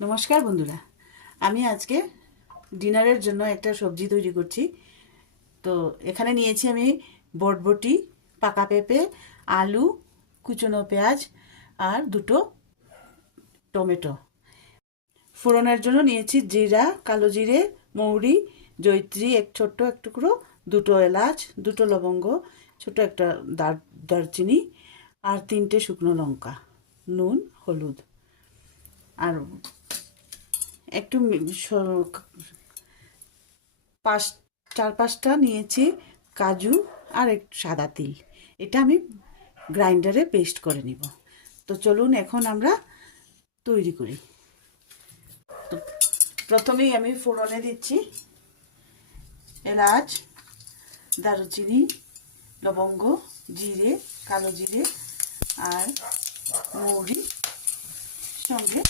নমস্কার বন্ধুরা, আমি আজকে ডিনারের জন্য একটা সবজি তৈরি করছি। তো এখানে নিয়েছি আমি বরবটি, পাকা পেঁপে, আলু, কুচনো পেঁয়াজ আর দুটো টমেটো। ফোড়নের জন্য নিয়েছি জিরা, কালো জিরে, মৌরি, জয়িত্রী, ছোট্ট এক টুকরো, দুটো এলাচ, দুটো লবঙ্গ, ছোট একটা দারচিনি আর তিনটে শুকনো লঙ্কা, নুন, হলুদ আর একটু পাঁচ চার পাঁচটা নিয়েছি কাজু আর একটু সাদা তিল। এটা আমি গ্রাইন্ডারে পেস্ট করে নিব। তো চলুন এখন আমরা তৈরি করি। তো প্রথমেই আমি ফোড়নে দিচ্ছি এলাচ, দারুচিনি, লবঙ্গ, জিরে, কালো জিরে আর মৌরি, সঙ্গে